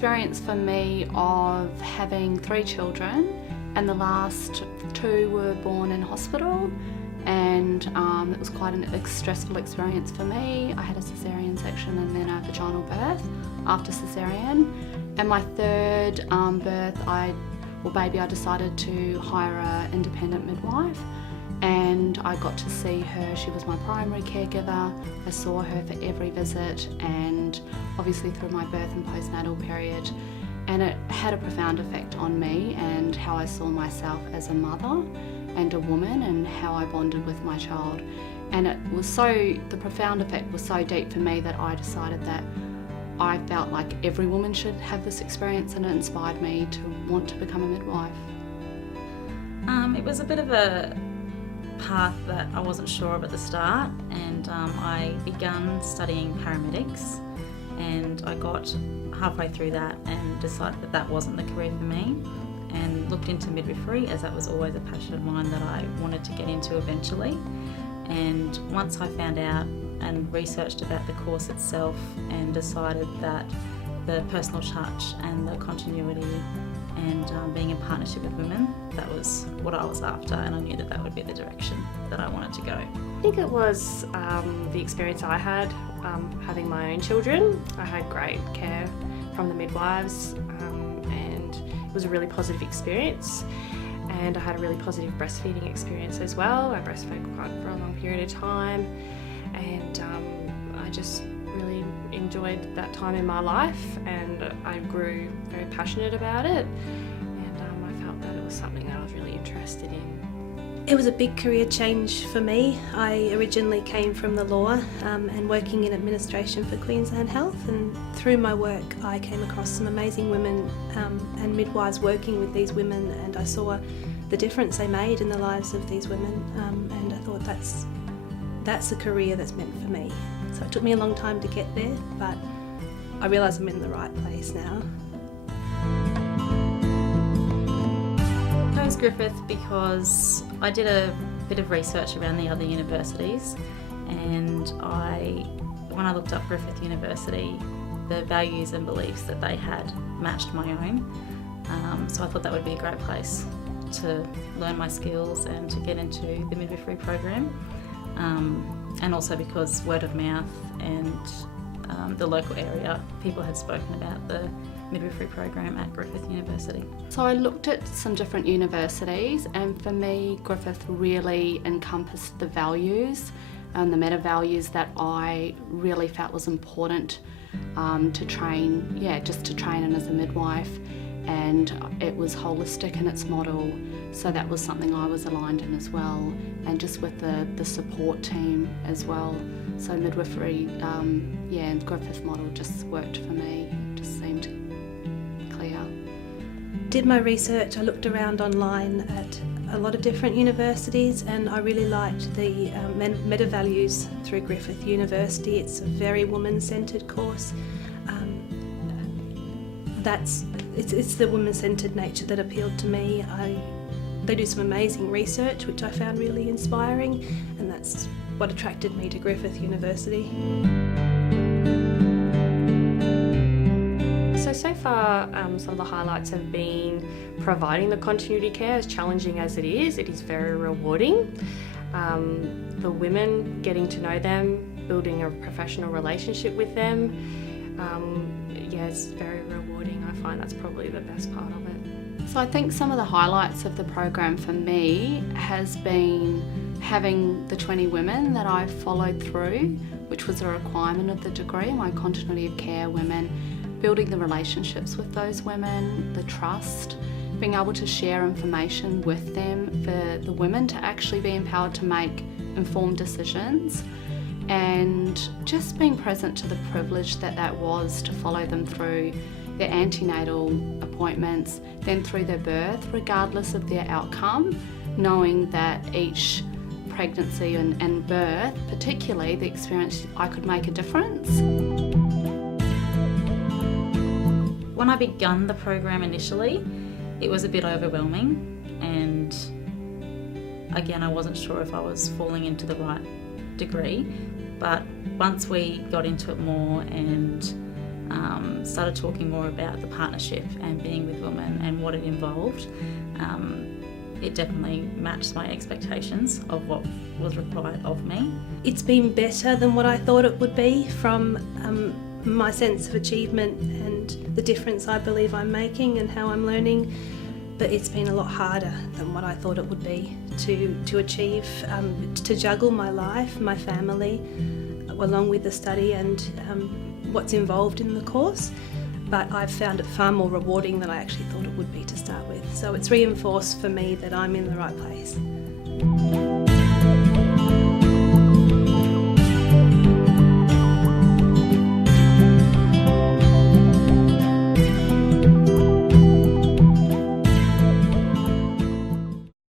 experience for me of having 3 children, and the last 2 were born in hospital, and it was quite a stressful experience for me. I had a cesarean section and then a vaginal birth after cesarean, and my 3rd baby, I decided to hire an independent midwife, and I got to see her. She was my primary caregiver. I saw her for every visit, and obviously through my birth and postnatal period, and it had a profound effect on me and how I saw myself as a mother and a woman, and how I bonded with my child. And the profound effect was so deep for me that I decided that I felt like every woman should have this experience, and it inspired me to want to become a midwife. It was a bit of a path that I wasn't sure of at the start, and I began studying paramedics, and I got halfway through that and decided that that wasn't the career for me, and looked into midwifery, as that was always a passion of mine that I wanted to get into eventually. And once I found out and researched about the course itself and decided that the personal touch and the continuity and being in partnership with women, that was what I was after, and I knew that that would be the direction that I wanted to go. I think it was the experience I had having my own children. I had great care from the midwives, and it was a really positive experience. And I had a really positive breastfeeding experience as well. I breastfed for a long period of time, and I just really enjoyed that time in my life, and I grew very passionate about it, and I felt that it was something that I was really interested in. It was a big career change for me. I originally came from the law and working in administration for Queensland Health, and through my work I came across some amazing women and midwives working with these women, and I saw the difference they made in the lives of these women, and I thought that's a career that's meant for me. So it took me a long time to get there, but I realise I'm in the right place now. I chose Griffith because I did a bit of research around the other universities, and when I looked up Griffith University, the values and beliefs that they had matched my own. So I thought that would be a great place to learn my skills and to get into the midwifery program. And also because word of mouth and the local area, people had spoken about the midwifery program at Griffith University. So I looked at some different universities, and for me Griffith really encompassed the values and the meta values that I really felt was important to train in as a midwife, and it was holistic in its model, so that was something I was aligned in as well, and just with the support team as well. So midwifery, and Griffith model just worked for me. It just seemed clear. Did my research, I looked around online at a lot of different universities, and I really liked the meta values through Griffith University. It's a very woman-centred course. It's the woman-centred nature that appealed to me. They do some amazing research, which I found really inspiring, and that's what attracted me to Griffith University. So far, some of the highlights have been providing the continuity care. As challenging as it is very rewarding. The women, getting to know them, building a professional relationship with them, it's very rewarding. I find that's probably the best part of it. So I think some of the highlights of the program for me has been having the 20 women that I followed through, which was a requirement of the degree, my continuity of care women, building the relationships with those women, the trust, being able to share information with them for the women to actually be empowered to make informed decisions, and just being present to the privilege that was to follow them through their antenatal appointments, then through their birth, regardless of their outcome, knowing that each pregnancy and birth, particularly the experience, I could make a difference. When I began the program initially, it was a bit overwhelming, and again, I wasn't sure if I was falling into the right degree, but once we got into it more and started talking more about the partnership and being with women and what it involved, it definitely matched my expectations of what was required of me. It's been better than what I thought it would be, from my sense of achievement and the difference I believe I'm making and how I'm learning. But it's been a lot harder than what I thought it would be to achieve, to juggle my life, my family, along with the study and what's involved in the course. But I've found it far more rewarding than I actually thought it would be to start with. So it's reinforced for me that I'm in the right place.